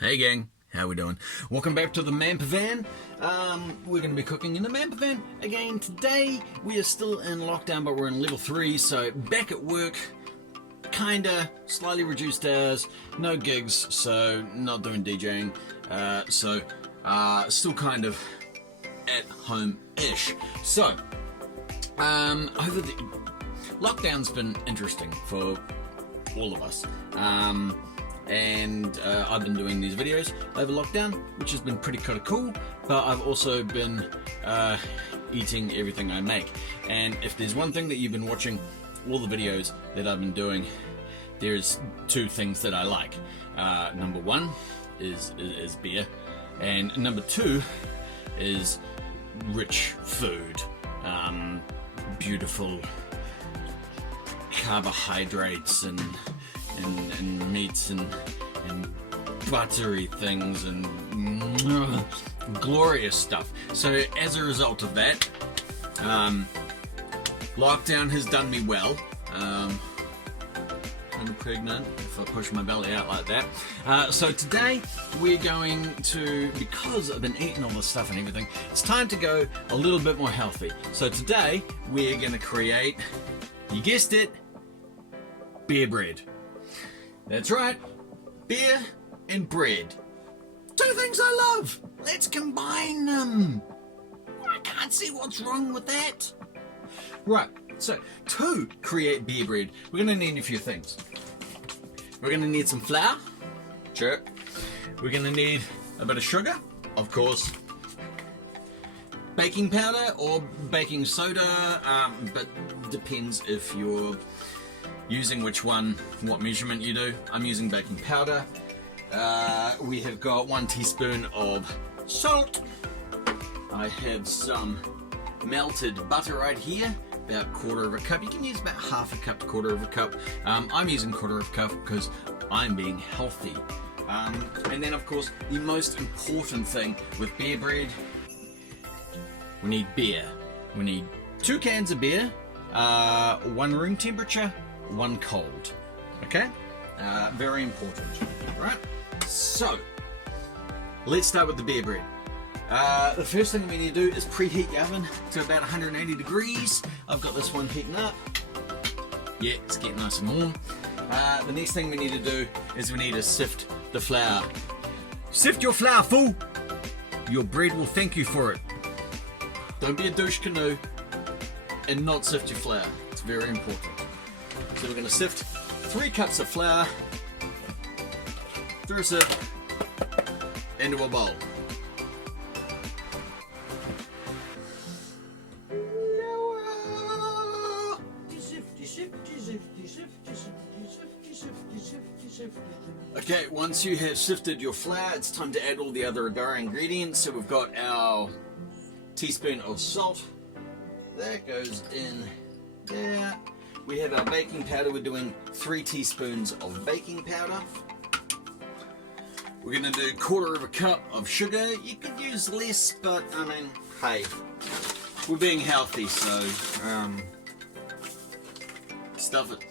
Hey gang, how we doing? Welcome back to the Manpervan. We're going to be cooking in the Manpervan again today. We are still in lockdown, but we're in level 3, so back at work, kinda, slightly reduced hours, no gigs, so not doing DJing, still kind of at home-ish. So, over the lockdown's been interesting for all of us. I've been doing these videos over lockdown, which has been pretty kind of cool, but I've also been eating everything I make. And if there's one thing that you've been watching all the videos that I've been doing, there's two things that I like. Number one is beer, and number two is rich food, beautiful carbohydrates and meats and buttery things and glorious stuff. So as a result of that, lockdown has done me well. Kind of pregnant if I push my belly out like that. So today we're going to, because I've been eating all this stuff and everything, it's time to go a little bit more healthy. So today we're going to create, you guessed it, beer bread. That's right, beer and bread. Two things I love. Let's combine them. I can't see what's wrong with that. Right, so to create beer bread, we're going to need a few things. We're going to need some flour. Sure. We're going to need a bit of sugar, of course. Baking powder or baking soda, but depends if you're using which one, what measurement you do. I'm using baking powder. We have got 1 teaspoon of salt. I have some melted butter right here, about 1/4 of a cup. You can use about 1/2 a cup to 1/4 of a cup. I'm using 1/4 of a cup because I'm being healthy. And then of course, the most important thing with beer bread, we need beer. We need 2 cans of beer, 1 room temperature, 1 cold. Okay? Very important. Right? So, let's start with the beer bread. The first thing we need to do is preheat the oven to about 180 degrees. I've got this one heating up. Yeah, it's getting nice and warm. The next thing we need to do is we need to sift the flour. Sift your flour, fool! Your bread will thank you for it. Don't be a douche canoe and not sift your flour. It's very important. So we're going to sift 3 cups of flour through a sieve into a bowl. Okay, once you have sifted your flour, it's time to add all the other dry ingredients. So we've got our teaspoon of salt. That goes in there. We have our baking powder. We're doing 3 teaspoons of baking powder. We're going to do 1/4 of a cup of sugar. You could use less, but I mean, hey, we're being healthy, so stuff it.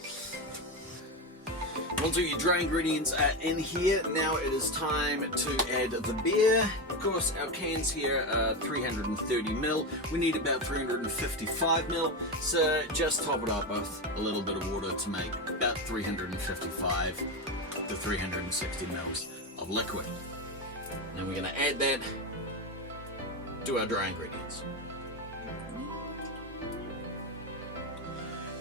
Once all your dry ingredients are in here, now it is time to add the beer. Of course, our cans here are 330ml. We need about 355ml, so just top it up with a little bit of water to make about 355 to 360 ml of liquid. Now we're going to add that to our dry ingredients.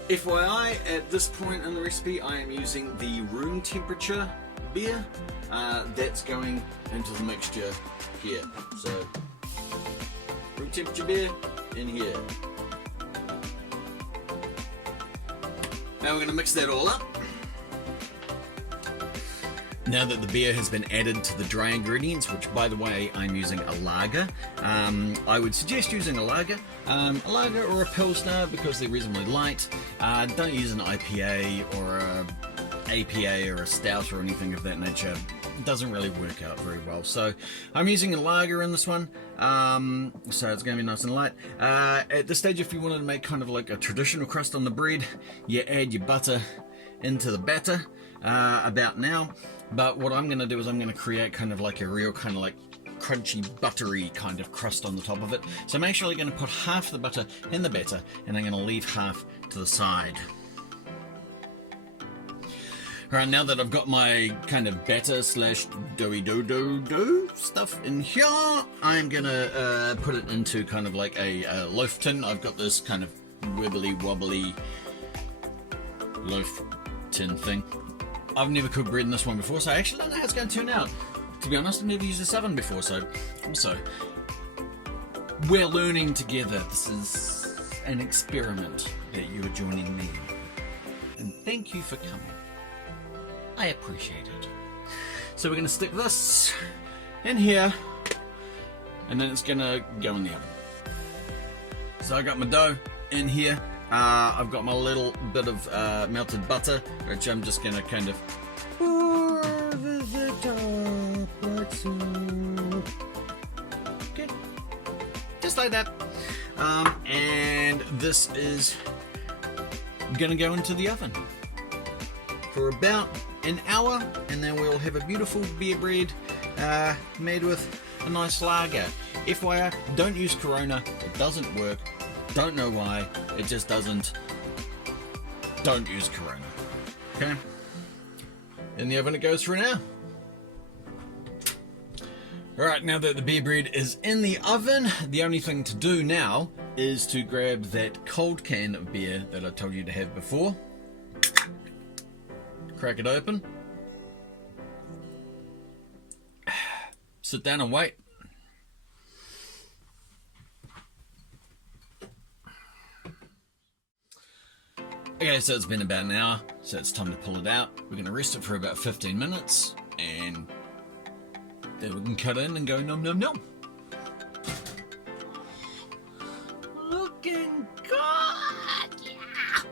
FYI, at this point in the recipe, I am using the room temperature beer. That's going into the mixture here. So, room temperature beer in here. Now we're going to mix that all up. Now that the beer has been added to the dry ingredients, which by the way, I'm using a lager, I would suggest using a lager or a Pilsner because they're reasonably light. Don't use an IPA or a APA or a stout or anything of that nature. It doesn't really work out very well. So I'm using a lager in this one, so it's going to be nice and light. At this stage, if you wanted to make kind of like a traditional crust on the bread, you add your butter into the batter. about now. But what I'm going to do is I'm going to create kind of like a real kind of like crunchy, buttery kind of crust on the top of it. So I'm actually going to put half the butter in the batter, and I'm going to leave half to the side. Alright, now that I've got my kind of batter slash doughy do stuff in here, I'm gonna put it into kind of like a loaf tin. I've got this kind of wibbly wobbly loaf tin thing. I've never cooked bread in this one before, so I actually don't know how it's going to turn out. To be honest, I've never used this oven before, so also we're learning together. This is an experiment that you're joining me in. And thank you for coming. I appreciate it. So we're going to stick this in here, and then it's going to go in the oven. So I got my dough in here. I've got my little bit of melted butter, which I'm just going to kind of pour over the top like so. Okay, just like that. And this is going to go into the oven for about an hour, and then we'll have a beautiful beer bread made with a nice lager. FYI, don't use Corona, it doesn't work. Don't know why, it just doesn't. Don't use Corona. Okay? In the oven it goes for an hour. Alright, now that the beer bread is in the oven, the only thing to do now is to grab that cold can of beer that I told you to have before. Crack it open. Sit down and wait. Okay, so it's been about an hour, so it's time to pull it out. We're going to rest it for about 15 minutes, and then we can cut in and go nom nom nom. Looking good! Yeah!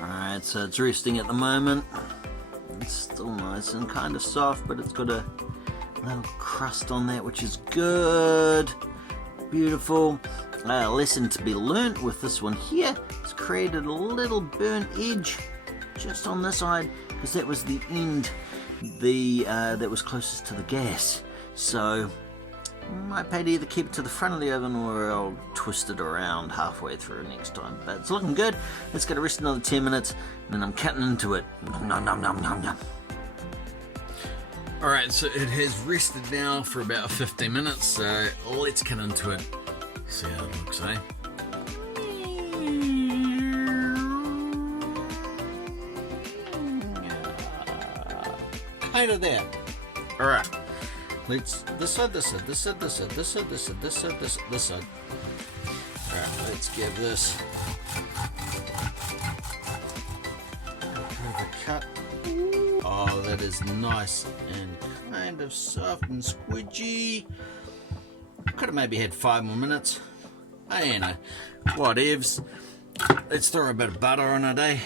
Alright, so it's resting at the moment. It's still nice and kind of soft, but it's got a little crust on that, which is good. Beautiful. Lesson to be learnt with this one here. It's created a little burnt edge just on this side, because that was the end that was closest to the gas. So I might pay to either keep it to the front of the oven, or I'll twist it around halfway through next time. But it's looking good. Let's get to rest another 10 minutes, and then I'm cutting into it. Nom nom nom nom nom. Alright, so it has rested now for about 15 minutes, so let's cut into it. See how it looks, eh? Kind of there. Alright. Let's this side. Alright, let's give this a cut. Oh, that is nice and kind of soft and squidgy. Could have maybe had 5 more minutes. I don't know. Whatevs. Let's throw a bit of butter on it, eh?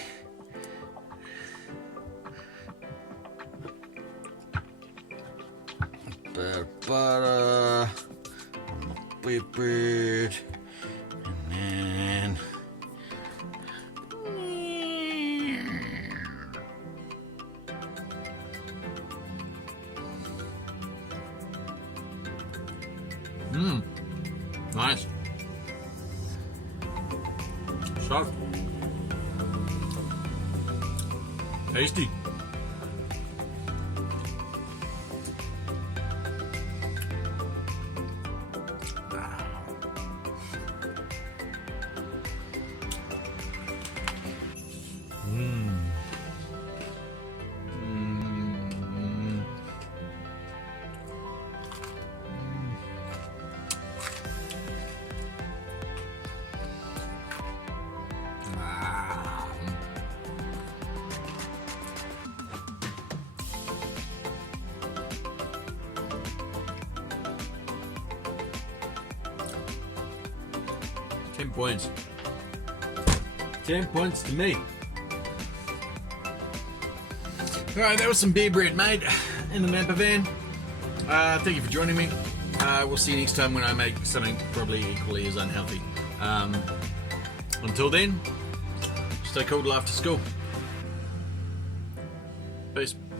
A bit of butter on the beer bread, and then nice. Soft. Tasty. Points. 10 points to me. Alright, that was some beer bread made in the Manpervan. Thank you for joining me. We'll see you next time when I make something probably equally as unhealthy. Until then, stay cool till after school. Peace.